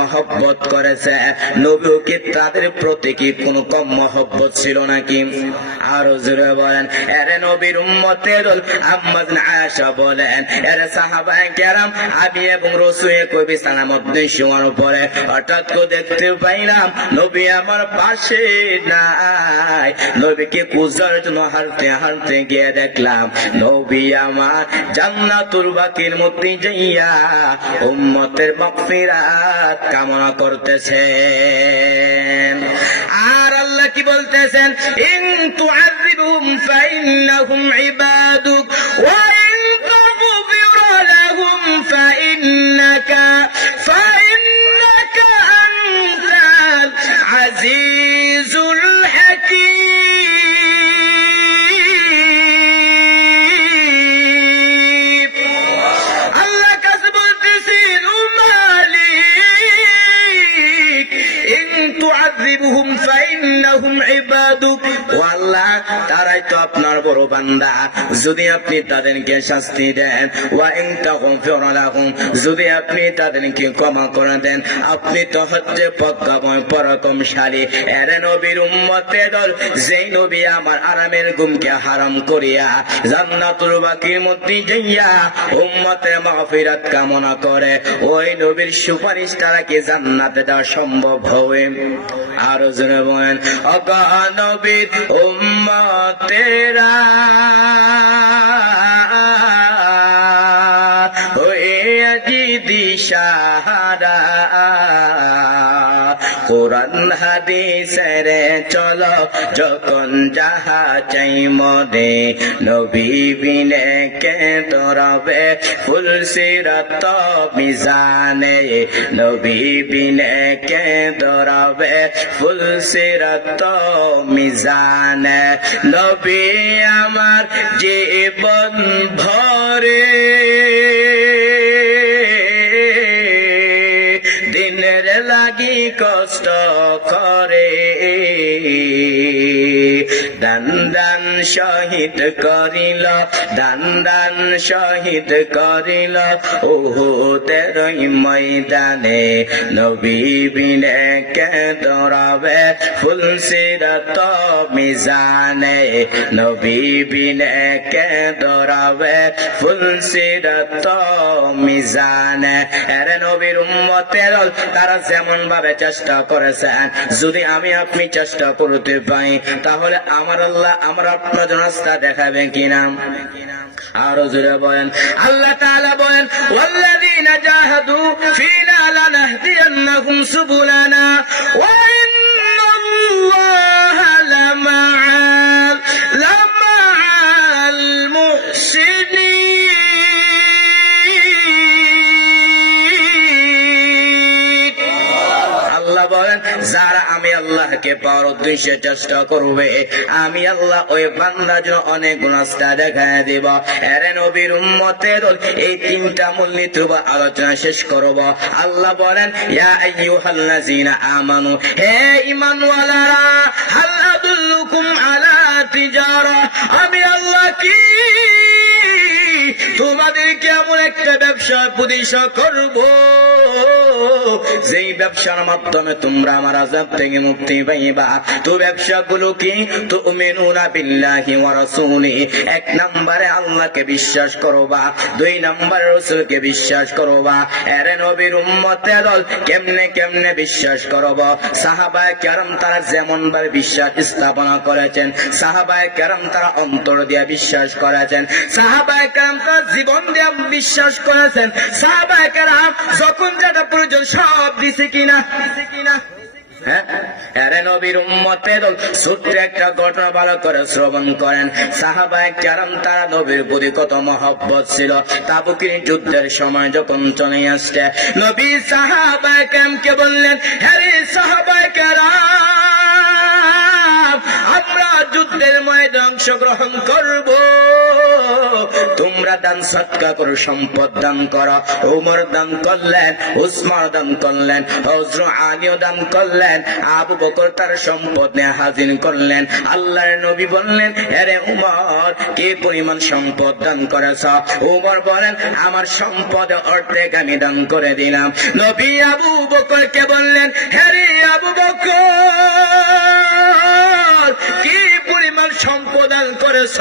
মহব্বত করেছে। নবীকে তাদের প্রতি কি কোনো কম মহব্বত ছিল নাকি? আরও জোরে বলেন, এরে নবীর উম্মতের আম্মাজ আয়েশা বলেন, এরে সাহাবায়ে কেরাম, আমি এবং রসুয়ে কবি সালামত শোয়ার পরে হঠাৎ করে দেখতে পাইলাম, নবী আমার পাশে নাই। নবীকে কুজার জন্য হাঁটতে হাঁটতে গিয়ে দেখলাম, নবী আমার জান্নাতুল বাকির মধ্যে যাইয়া উম্মতের মাগফিরাত কামনা করতেছেন। আর আল্লাহ কি বলতেছেন? ইন তুআযিবহুম ফাইন্নাহুম ইবাদুক আপনার বড় বান্দা। যদি আপনি তাদেরকে শাস্তি দেন যদি আপনি তাদেরকে ক্ষমা করে দেন, আপনি তো হচ্ছে প্রজ্ঞাময়, পরাক্রমশালী। এর নবীর উম্মতে দল, যেই নবী আমার আরামের গুমকে হারাম করিয়া জান্নাতুল বাকির মধ্যে যাইয়া উম্মতের মাগফিরাত কামনা করে, ওই নবীর সুপারিশ তারা কি জান্নাতে দেওয়া সম্ভব হবে? আরও জনে বলেন, অগা নবীর উম্মতেরা হয়ে আজি দিশাহারা কোরআন হাদিসের চলো, যখন যাহা চাই মনে নবী বিনে কে তোরবে ফুল সিরত মিজানে, নবী বিনে কে তোরবে ফুল সিরত মিজানে, নবী আমার জীবন ভরে। দিনের লাগি কষ্ট করে। দান দান শহীদ করিল, দান দান শহীদ করিল। ওহো, তেরই ময়দানে নবী বিনে কে দৌড়াবে? ফুল সিরত মিজানে নবী বিনে কে দৌড়াবে? ফুল সিরত মিজানে। এর নবীর দল তারা যেমন ভাবে চেষ্টা করেছেন, যদি আমি আপনি চেষ্টা করতে পাই তাহলে আমার আল্লাহ আমার আপনার রাস্তা দেখাবেন কিনা? আরও জোরে বলেন। আল্লাহ তাআলা বলেন, ওয়াল্লাযীনা জাহাদু ফীনা যারা আমি আল্লাহকে পাওয়ার উদ্দেশ্যে চেষ্টা করবে, আমি আল্লাহ ওই বান্দার জন্য অনেক রাস্তা দেখায় দেব। এরে নবীর উম্মতের এই তিনটা মূলনীতি বা আলোচনা শেষ করব। আল্লাহ বলেন আমানু, হে আলা তিজারা, আমি আল্লাহ কি তোমাদেরকে এমন একটা ব্যবসা প্রতিষ্ঠা করব। যেই ব্যবসার মাধ্যমে তোমরা আমার আজাব থেকে মুক্তি পাইবা। তো ব্যবসাগুলো কি? তো মেনুনা বিল্লাহি ওয়া এক নম্বরে আল্লাহকে বিশ্বাস করবা, দুই নম্বরে রাসূলকে বিশ্বাস করবা। এর নবীর উম্মতে দল কেমনে কেমনে বিশ্বাস করব? সাহাবায়ে কেরাম তারা যেমন ভাবে বিশ্বাস স্থাপনা করেছেন, সাহাবায়ে কেরাম তারা অন্তর দিয়ে বিশ্বাস করেছেন, সাহাবায়ে কেরাম তারা জীবন দিয়ে বিশ্বাস করেছেন। যখন যেটা প্রয়োজন সব দিছে কিনা? কিনা হ্যাঁ? তাবুকের যুদ্ধের সময় যখন চলে আসছে, নবী বললেন আমরা যুদ্ধের ময়দানে অংশগ্রহণ করব। দান সৎকা করো, সম্পদ দান করা। ওমর দান করলেন, উসমান দান করলেন হজর আলীও দান করলেন, আবু বকর তার সম্পদ নিয়ে হাজির করলেন। আল্লাহর নবী বললেন আরে উমর, কে পরিমাণ সম্পদ দান করেছ? উমর বলেন, আমার সম্পদ অর্ধেক আমি দান করে দিলাম। নবী আবু বকরকে বললেন, হ্যারে আবু বকর, কি পরিমাণ সম্পদ দান করেছ?